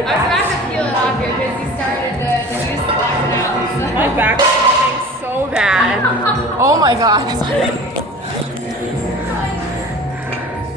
about to peel it off here because you started the juice to wash it out. My back is hurting so bad. Oh my god.